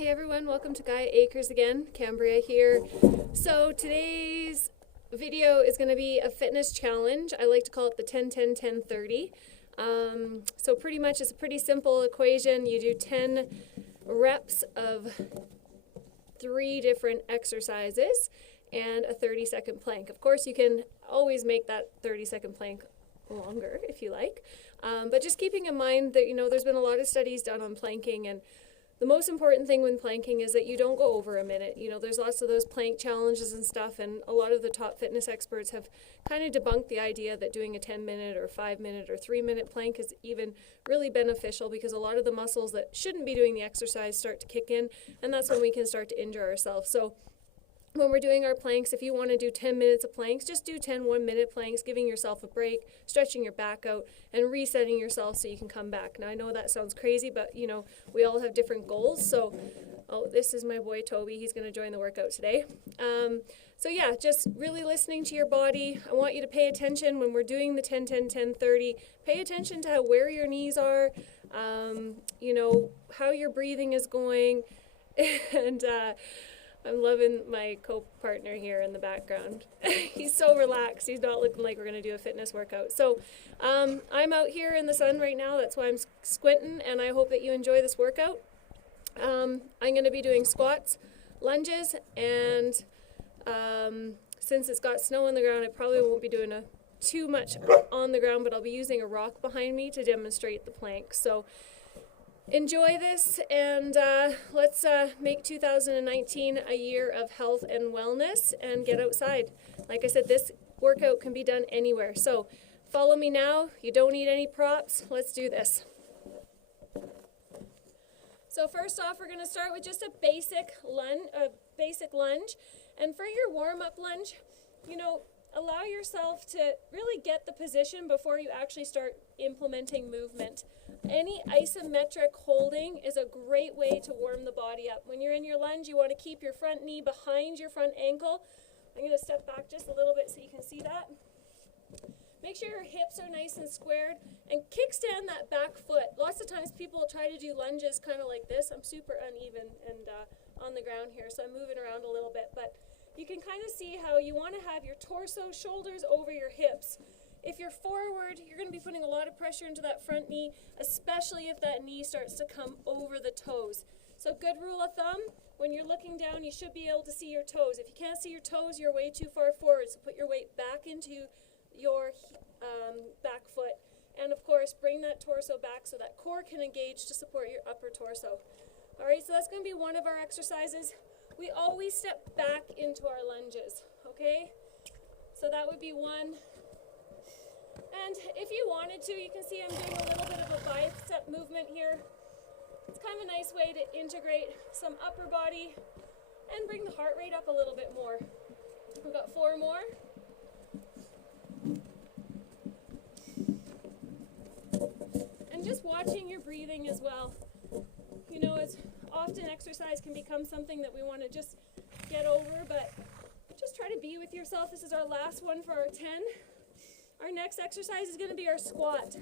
Hey everyone, welcome to Gaia Acres again. Cambria here. So today's video is going to be a fitness challenge. I like to call it the 10-10-10-30. So pretty much it's a pretty simple equation. You do 10 reps of 3 different exercises and a 30-second plank. Of course, you can always make that 30-second plank longer if you like. But just keeping in mind that, there's been a lot of studies done on planking, and the most important thing when planking is that you don't go over a minute. There's lots of those plank challenges and stuff, and a lot of the top fitness experts have kind of debunked the idea that doing a 10-minute or 5-minute or 3-minute plank is even really beneficial, because a lot of the muscles that shouldn't be doing the exercise start to kick in, and that's when we can start to injure ourselves. So when we're doing our planks, if you want to do 10 minutes of planks, just do 10 1-minute planks, giving yourself a break, stretching your back out, and resetting yourself so you can come back. Now, I know that sounds crazy, but, we all have different goals. So, this is my boy Toby. He's going to join the workout today. So, yeah, just really listening to your body. I want you to pay attention when we're doing the 10-10-10-30. Pay attention to where your knees are, how your breathing is going, and I'm loving my co-partner here in the background. He's so relaxed. He's not looking like we're going to do a fitness workout. So I'm out here in the sun right now. That's why I'm squinting, and I hope that you enjoy this workout. I'm going to be doing squats, lunges, and since it's got snow on the ground, I probably won't be doing too much on the ground, but I'll be using a rock behind me to demonstrate the plank. So enjoy this, and let's make 2019 a year of health and wellness and get outside. Like I said, this workout can be done anywhere. So follow me now. You don't need any props. Let's do this. So first off, we're going to start with just a basic lunge. And for your warm-up lunge, allow yourself to really get the position before you actually start implementing movement. Any isometric holding is a great way to warm the body up. When you're in your lunge, you want to keep your front knee behind your front ankle. I'm going to step back just a little bit so you can see that. Make sure your hips are nice and squared, and kickstand that back foot. Lots of times people try to do lunges kind of like this. I'm super uneven and on the ground here, so I'm moving around a little bit, but you can kind of see how you want to have your torso, shoulders over your hips. If you're forward, you're going to be putting a lot of pressure into that front knee, especially if that knee starts to come over the toes. So good rule of thumb, when you're looking down, you should be able to see your toes. If you can't see your toes, you're way too far forward, so put your weight back into your back foot. And of course, bring that torso back so that core can engage to support your upper torso. All right, so that's going to be one of our exercises. We always step back into our lunges, okay? So that would be one. And if you wanted to, you can see I'm doing a little bit of a bicep movement here. It's kind of a nice way to integrate some upper body and bring the heart rate up a little bit more. We've got 4 more. And just watching your breathing as well. It's often exercise can become something that we want to just get over, but just try to be with yourself. This is our last one for our 10. Our next exercise is going to be our squat.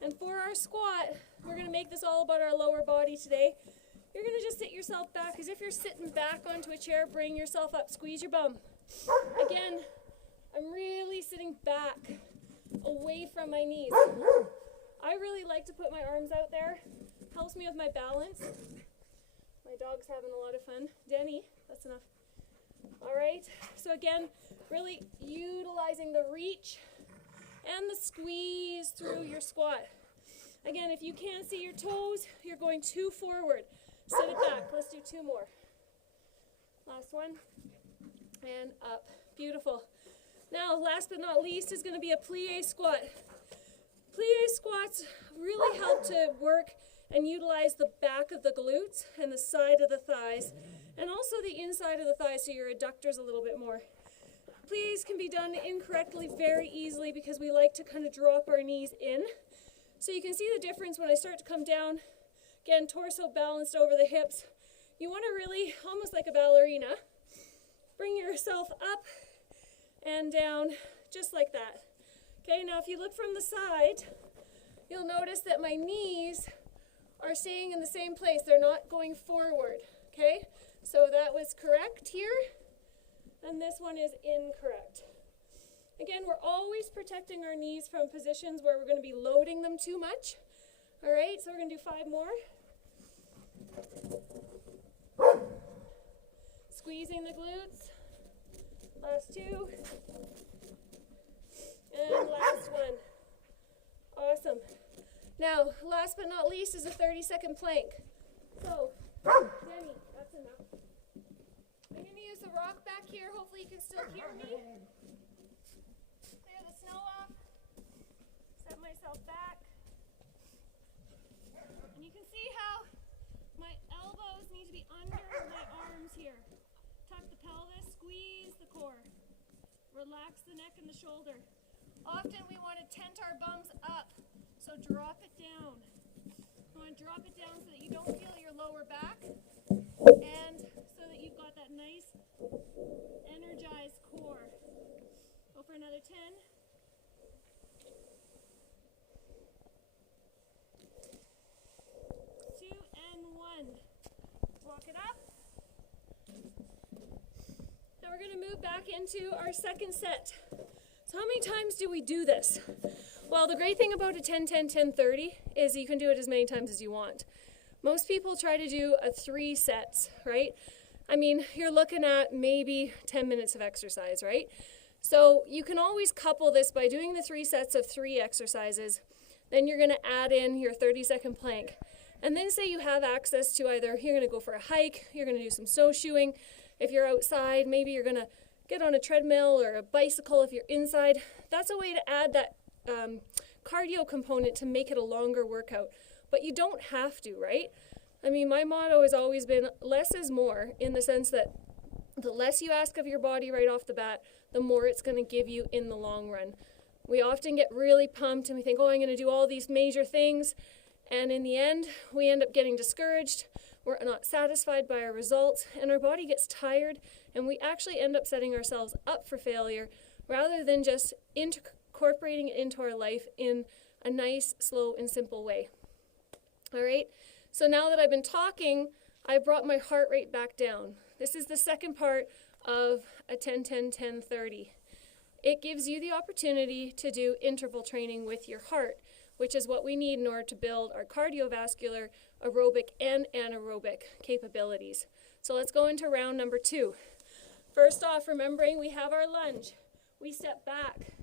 And for our squat, we're going to make this all about our lower body today. You're going to just sit yourself back, as if you're sitting back onto a chair. Bring yourself up, squeeze your bum. Again, I'm really sitting back, away from my knees. I really like to put my arms out there. Helps me with my balance. My dog's having a lot of fun. Denny, that's enough. All right, so again, really utilizing the reach and the squeeze through your squat. Again, if you can't see your toes, you're going too forward. Sit it back. Let's do 2 more. Last one. And up. Beautiful. Now, last but not least is going to be a plie squat. Plie squats really help to work and utilize the back of the glutes and the side of the thighs, and also the inside of the thighs, so your adductors a little bit more. Plies can be done incorrectly very easily because we like to kind of drop our knees in. So you can see the difference when I start to come down. Again, torso balanced over the hips. You want to really, almost like a ballerina, bring yourself up and down just like that. Okay, now if you look from the side, you'll notice that my knees are staying in the same place. They're not going forward. Okay, so that was correct here, and this one is incorrect. Again, we're always protecting our knees from positions where we're going to be loading them too much. All right, so we're going to do 5 more. Squeezing the glutes. Last 2. And last one. Awesome. Now, last but not least is a 30-second plank. So, Jenny, that's enough. I'm going to use the rock back here. Hopefully you can still hear me. Clear the snow off. Set myself back. And you can see how my elbows need to be under my arms here. Tuck the pelvis, squeeze the core. Relax the neck and the shoulder. Often we want to tent our bums up, so drop it down. You want to drop it down so that you don't feel your lower back, and so that you've got that nice, energized core. Go for another 10. 2 and 1. Walk it up. Now we're going to move back into our second set. So how many times do we do this? Well, the great thing about a 10-10-10-30 is you can do it as many times as you want. Most people try to do 3 sets, right? I mean, you're looking at maybe 10 minutes of exercise, right? So you can always couple this by doing the 3 sets of 3 exercises. Then you're going to add in your 30-second plank. And then say you have access to either you're going to go for a hike, you're going to do some snowshoeing. If you're outside, maybe you're going to get on a treadmill or a bicycle if you're inside. That's a way to add that cardio component to make it a longer workout. But you don't have to, right? I mean, my motto has always been less is more, in the sense that the less you ask of your body right off the bat, the more it's going to give you in the long run. We often get really pumped and we think, oh, I'm going to do all these major things. And in the end, we end up getting discouraged. We're not satisfied by our results, and our body gets tired, and we actually end up setting ourselves up for failure rather than just incorporating it into our life in a nice, slow, and simple way. All right, so now that I've been talking, I brought my heart rate back down. This is the second part of a 10-10-10-30. It gives you the opportunity to do interval training with your heart, which is what we need in order to build our cardiovascular, aerobic, and anaerobic capabilities. So let's go into round number 2. First off, remembering we have our lunge. We step back,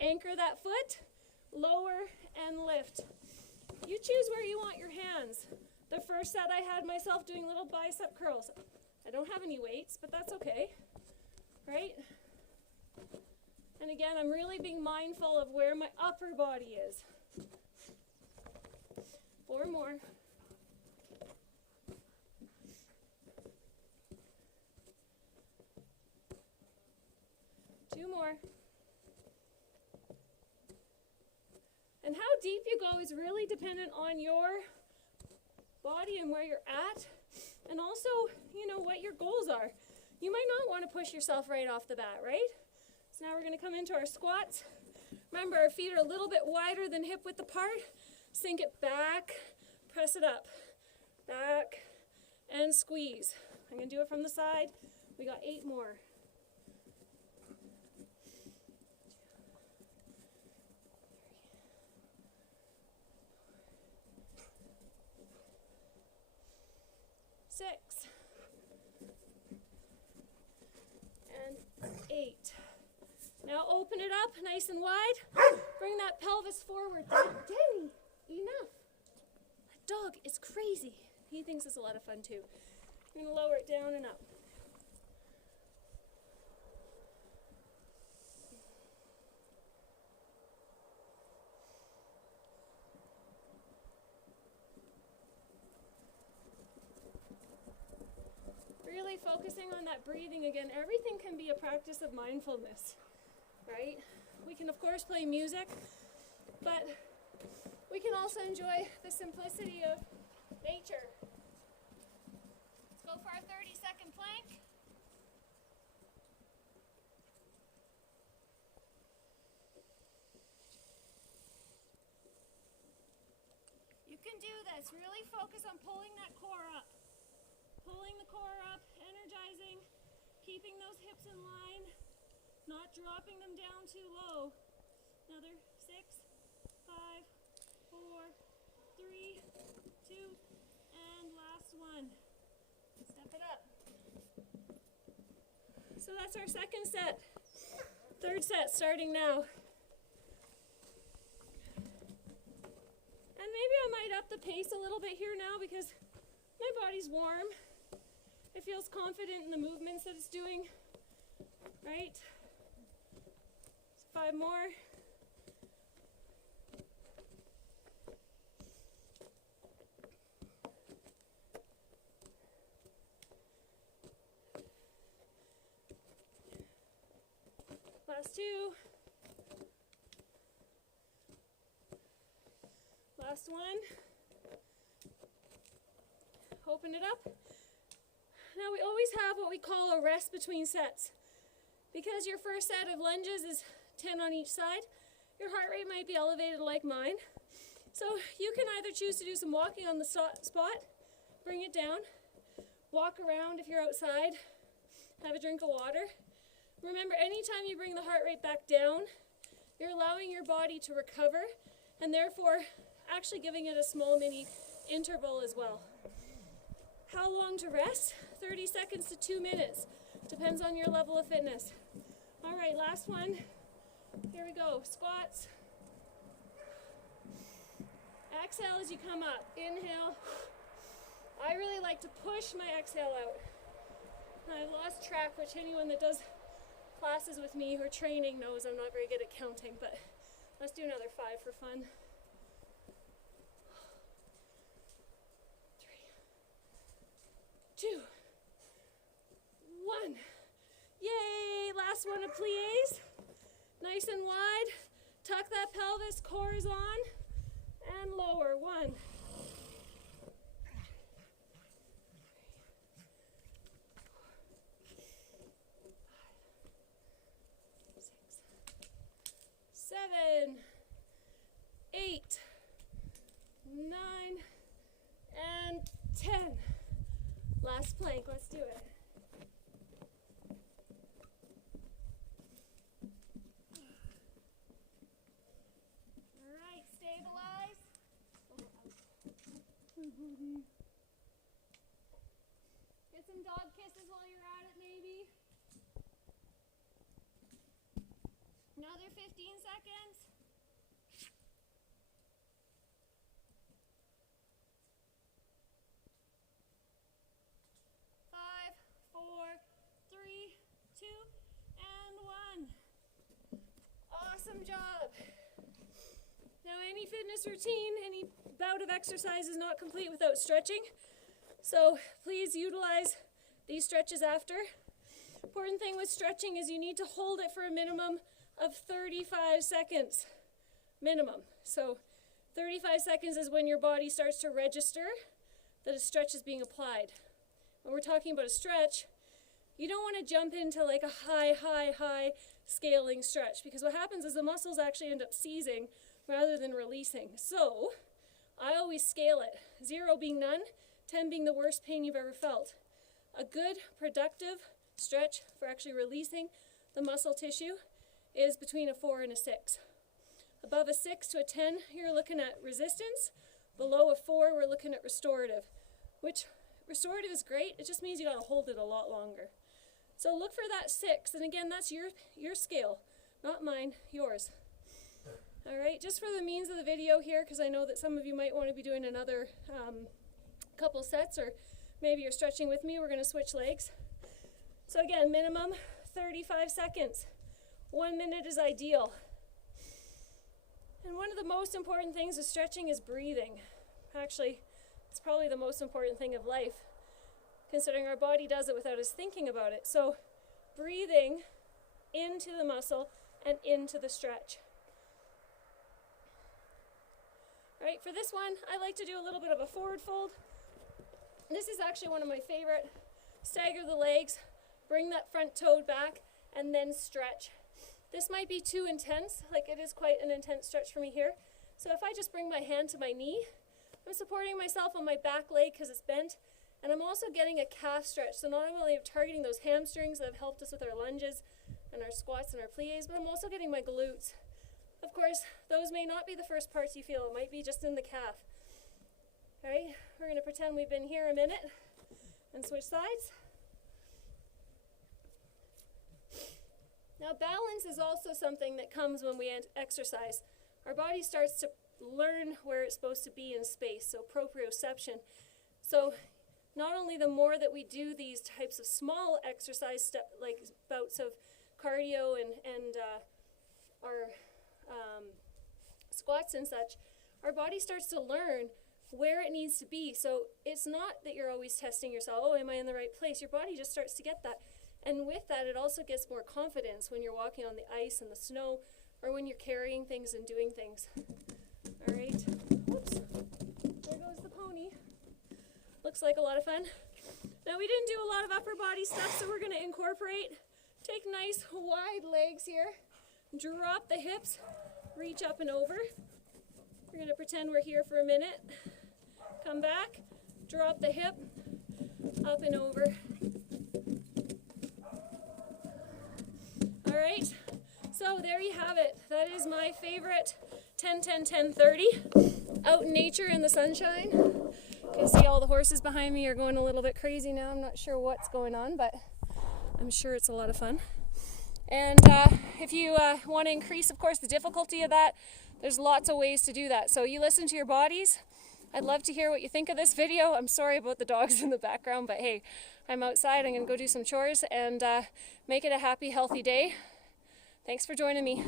anchor that foot, lower, and lift. You choose where you want your hands. The first set I had myself doing little bicep curls. I don't have any weights, but that's okay, right? And again, I'm really being mindful of where my upper body is. 4 more. 2 more. And how deep you go is really dependent on your body and where you're at, and also, you know, what your goals are. You might not want to push yourself right off the bat, right? So now we're going to come into our squats. Remember, our feet are a little bit wider than hip width apart. Sink it back, press it up, back, and squeeze. I'm going to do it from the side. We got 8 more. 6 and 8. Now open it up nice and wide. Bring that pelvis forward. Danny, enough. That dog is crazy. He thinks it's a lot of fun too. I'm going to lower it down and up. Really focusing on that breathing again. Everything can be a practice of mindfulness, right? We can of course play music, but we can also enjoy the simplicity of nature. Let's go for our 30-second plank. You can do this. Really focus on pulling that core up. Pulling the core Keeping those hips in line, not dropping them down too low. Another 6, 5, 4, 3, 2, and last one. Step it up. So that's our second set. Third set starting now. And maybe I might up the pace a little bit here now because my body's warm. It feels confident in the movements that it's doing, right? 5 more. Last 2. Last one. Open it up. Now we always have what we call a rest between sets. Because your first set of lunges is 10 on each side, your heart rate might be elevated like mine. So you can either choose to do some walking on the spot, bring it down, walk around if you're outside, have a drink of water. Remember, anytime you bring the heart rate back down, you're allowing your body to recover and therefore actually giving it a small mini interval as well. How long to rest? 30 seconds to 2 minutes. Depends on your level of fitness. All right, last one. Here we go. Squats. Exhale as you come up. Inhale. I really like to push my exhale out. I've lost track, which anyone that does classes with me or training knows I'm not very good at counting, but let's do another 5 for fun. 3, 2, 1. Yay! Last one of plies. Nice and wide. Tuck that pelvis, core is on, and lower. 1. 7, 8, 9, and 10. Last plank, let's do it. All right, stabilize. Get some dog kisses while you're at it, maybe. Another 15 seconds. 5, 4, 3, 2, and 1. Awesome job. Now any fitness routine, any bout of exercise is not complete without stretching. So please utilize these stretches after. Important thing with stretching is you need to hold it for a minimum of 35 seconds, minimum. So 35 seconds is when your body starts to register that a stretch is being applied. When we're talking about a stretch, you don't want to jump into like a high scaling stretch, because what happens is the muscles actually end up seizing rather than releasing. So I always scale it, 0 being none, 10 being the worst pain you've ever felt. A good, productive stretch for actually releasing the muscle tissue is between a 4 and a 6. Above a 6 to a 10, you're looking at resistance. Below a 4, we're looking at restorative, which restorative is great. It just means you got to hold it a lot longer. So look for that 6, and again, that's your scale, not mine, yours. All right, just for the means of the video here, because I know that some of you might want to be doing another couple sets, or maybe you're stretching with me, we're going to switch legs. So again, minimum 35 seconds. 1 minute is ideal. And one of the most important things with stretching is breathing. Actually, it's probably the most important thing of life, considering our body does it without us thinking about it. So breathing into the muscle and into the stretch. All right, for this one, I like to do a little bit of a forward fold. This is actually one of my favorite. Stagger the legs, bring that front toe back, and then stretch. This might be too intense, like it is quite an intense stretch for me here. So if I just bring my hand to my knee, I'm supporting myself on my back leg because it's bent, And I'm also getting a calf stretch. So not only am I targeting those hamstrings that have helped us with our lunges and our squats and our plies, but I'm also getting my glutes. Of course, those may not be the first parts you feel. It might be just in the calf. All right, we're going to pretend we've been here a minute and switch sides. Now, balance is also something that comes when we exercise. Our body starts to learn where it's supposed to be in space, so proprioception. So not only the more that we do these types of small exercise like bouts of cardio and our squats and such, our body starts to learn where it needs to be. So it's not that you're always testing yourself, oh, am I in the right place? Your body just starts to get that. And with that, it also gets more confidence when you're walking on the ice and the snow, or when you're carrying things and doing things. All right. Whoops. There goes the pony. Looks like a lot of fun. Now, we didn't do a lot of upper body stuff, so we're going to incorporate. Take nice wide legs here. Drop the hips. Reach up and over. We're going to pretend we're here for a minute. Come back. Drop the hip. Up and over. All right, so there you have it. That is my favorite 10-10-10-30. Out in nature in the sunshine. You can see all the horses behind me are going a little bit crazy now. I'm not sure what's going on, but I'm sure it's a lot of fun. And if you want to increase, of course, the difficulty of that, there's lots of ways to do that. So you listen to your bodies. I'd love to hear what you think of this video. I'm sorry about the dogs in the background, but hey, I'm outside. I'm going to go do some chores and make it a happy, healthy day. Thanks for joining me.